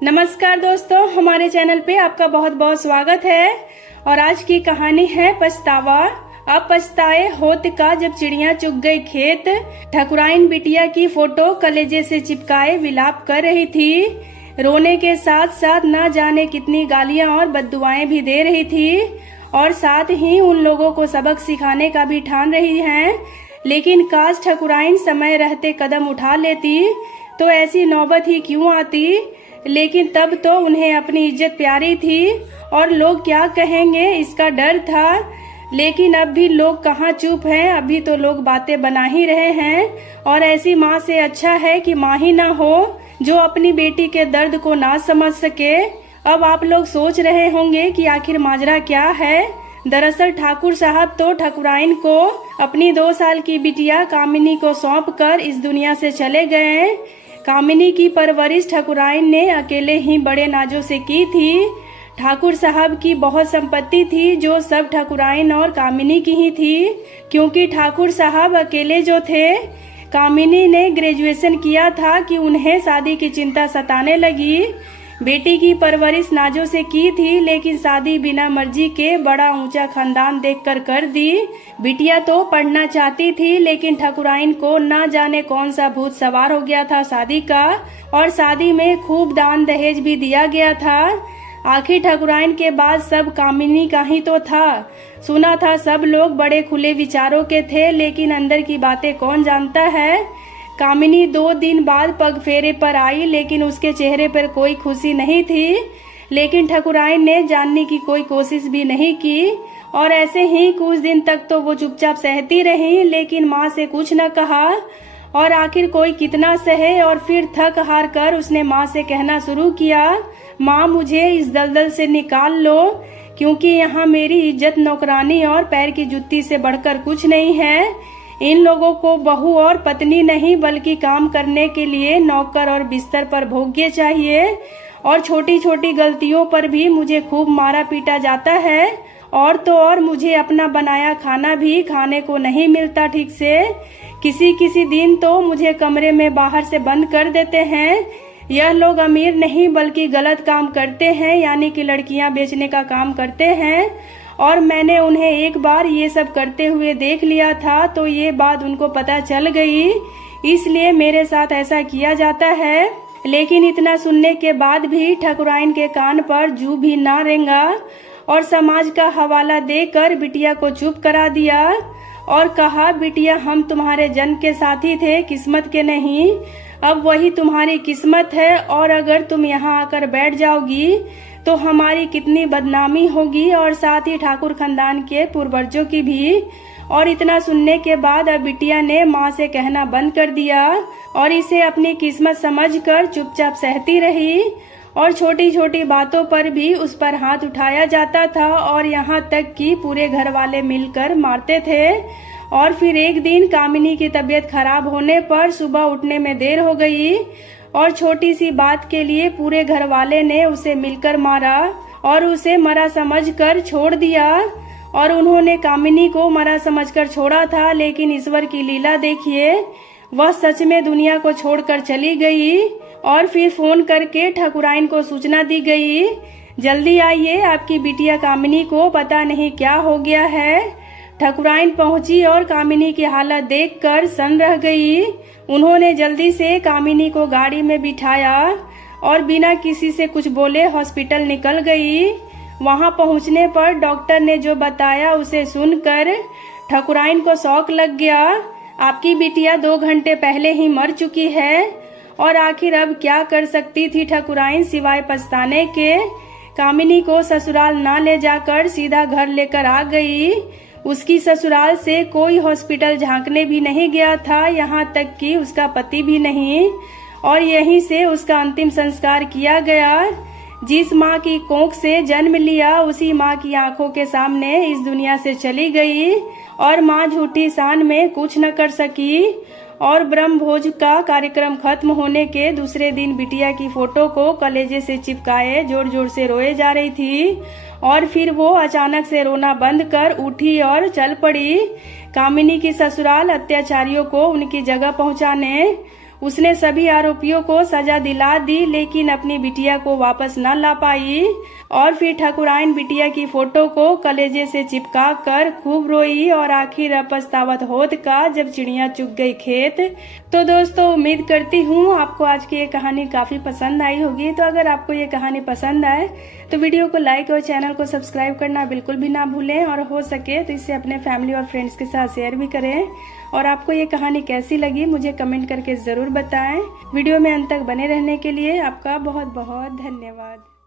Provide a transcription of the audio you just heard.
नमस्कार दोस्तों, हमारे चैनल पे आपका बहुत बहुत स्वागत है। और आज की कहानी है पछतावा। अब पछताए होत का जब चिड़िया चुग गई खेत। ठकुराइन बिटिया की फोटो कलेजे से चिपकाए विलाप कर रही थी। रोने के साथ साथ न जाने कितनी गालियां और बद्दुआएं भी दे रही थी और साथ ही उन लोगों को सबक सिखाने का भी ठान रही हैं। लेकिन काश ठकुराइन समय रहते कदम उठा लेती तो ऐसी नौबत ही क्यों आती। लेकिन तब तो उन्हें अपनी इज्जत प्यारी थी और लोग क्या कहेंगे इसका डर था। लेकिन अब भी लोग कहाँ चुप हैं, अभी तो लोग बातें बना ही रहे हैं। और ऐसी माँ से अच्छा है कि माँ ही ना हो जो अपनी बेटी के दर्द को ना समझ सके। अब आप लोग सोच रहे होंगे कि आखिर माजरा क्या है। दरअसल ठाकुर साहब तो ठकुराइन को अपनी 2 साल की बिटिया कामिनी को सौंप कर इस दुनिया से चले गए। कामिनी की परवरिश ठकुराइन ने अकेले ही बड़े नाजों से की थी। ठाकुर साहब की बहुत संपत्ति थी जो सब ठकुराइन और कामिनी की ही थी, क्योंकि ठाकुर साहब अकेले जो थे। कामिनी ने ग्रेजुएशन किया था कि उन्हें शादी की चिंता सताने लगी। बेटी की परवरिश नाजों से की थी, लेकिन शादी बिना मर्जी के बड़ा ऊंचा खानदान देखकर कर दी। बिटिया तो पढ़ना चाहती थी, लेकिन ठकुराइन को ना जाने कौन सा भूत सवार हो गया था शादी का, और शादी में खूब दान दहेज भी दिया गया था। आखिर ठकुराइन के बाद सब कामिनी का ही तो था। सुना था सब लोग बड़े खुले विचारों के थे, लेकिन अंदर की बातें कौन जानता है। कामिनी 2 दिन बाद पग फेरे पर आई, लेकिन उसके चेहरे पर कोई खुशी नहीं थी। लेकिन ठकुराइन ने जानने की कोई कोशिश भी नहीं की और ऐसे ही कुछ दिन तक तो वो चुपचाप सहती रही, लेकिन माँ से कुछ न कहा। और आखिर कोई कितना सहे, और फिर थक हार कर उसने माँ से कहना शुरू किया, माँ मुझे इस दलदल से निकाल लो, क्योंकि यहाँ मेरी इज्जत नौकरानी और पैर की जुत्ती से बढ़कर कुछ नहीं है। इन लोगों को बहू और पत्नी नहीं बल्कि काम करने के लिए नौकर और बिस्तर पर भोग्य चाहिए। और छोटी छोटी गलतियों पर भी मुझे खूब मारा पीटा जाता है। और तो और मुझे अपना बनाया खाना भी खाने को नहीं मिलता ठीक से। किसी किसी दिन तो मुझे कमरे में बाहर से बंद कर देते हैं। यह लोग अमीर नहीं बल्कि गलत काम करते हैं, यानी कि लड़कियां बेचने का काम करते हैं। और मैंने उन्हें एक बार ये सब करते हुए देख लिया था, तो ये बात उनको पता चल गई, इसलिए मेरे साथ ऐसा किया जाता है। लेकिन इतना सुनने के बाद भी ठकुराइन के कान पर जू भी ना रेंगा और समाज का हवाला देकर बिटिया को चुप करा दिया और कहा, बिटिया हम तुम्हारे जन्म के साथी थे, किस्मत के नहीं। अब वही तुम्हारी किस्मत है, और अगर तुम यहाँ आकर बैठ जाओगी तो हमारी कितनी बदनामी होगी, और साथ ही ठाकुर खानदान के पूर्वजों की भी। और इतना सुनने के बाद अब बिटिया ने माँ से कहना बंद कर दिया और इसे अपनी किस्मत समझकर चुपचाप सहती रही। और छोटी छोटी बातों पर भी उस पर हाथ उठाया जाता था, और यहाँ तक कि पूरे घर वाले मिलकर मारते थे। और फिर एक दिन कामिनी की तबीयत खराब होने पर सुबह उठने में देर हो गई और छोटी सी बात के लिए पूरे घर वाले ने उसे मिलकर मारा और उसे मरा समझकर छोड़ दिया। और उन्होंने कामिनी को मरा समझकर छोड़ा था, लेकिन ईश्वर की लीला देखिए, वह सच में दुनिया को छोड़कर चली गई। और फिर फोन करके ठकुराइन को सूचना दी गई, जल्दी आइए, आपकी बिटिया कामिनी को पता नहीं क्या हो गया है। ठकुराइन पहुंची और कामिनी की हालत देखकर सन्न रह गई। उन्होंने जल्दी से कामिनी को गाड़ी में बिठाया और बिना किसी से कुछ बोले हॉस्पिटल निकल गई। वहां पहुंचने पर डॉक्टर ने जो बताया उसे सुनकर ठकुराइन को शौक लग गया। आपकी बिटिया 2 घंटे पहले ही मर चुकी है। और आखिर अब क्या कर सकती थी ठकुराइन सिवाय पछताने के। कामिनी को ससुराल ना ले जाकर सीधा घर लेकर आ गई। उसकी ससुराल से कोई हॉस्पिटल झांकने भी नहीं गया था, यहाँ तक कि उसका पति भी नहीं। और यहीं से उसका अंतिम संस्कार किया गया। जिस माँ की कोख से जन्म लिया उसी माँ की आंखों के सामने इस दुनिया से चली गई, और माँ झूठी शान में कुछ न कर सकी। और ब्रह्म भोज का कार्यक्रम खत्म होने के दूसरे दिन बिटिया की फोटो को कलेजे से चिपकाए जोर जोर से रोए जा रही थी। और फिर वो अचानक से रोना बंद कर उठी और चल पड़ी कामिनी की ससुराल अत्याचारियों को उनकी जगह पहुंचाने। उसने सभी आरोपियों को सजा दिला दी, लेकिन अपनी बिटिया को वापस न ला पाई और फिर ठाकुरायन बिटिया की फोटो को कलेजे से चिपका कर खूब रोई और आखिर अब पछतावत होत का जब चिड़िया चुग गई खेत। तो दोस्तों, उम्मीद करती हूँ आपको आज की ये कहानी काफी पसंद आई होगी। तो अगर आपको ये कहानी पसंद आए तो वीडियो को लाइक और चैनल को सब्सक्राइब करना बिल्कुल भी ना भूलें, और हो सके तो इसे अपने फैमिली और फ्रेंड्स के साथ शेयर भी करें। और आपको ये कहानी कैसी लगी मुझे कमेंट करके जरूर बताएं। वीडियो में अंत तक बने रहने के लिए आपका बहुत बहुत धन्यवाद।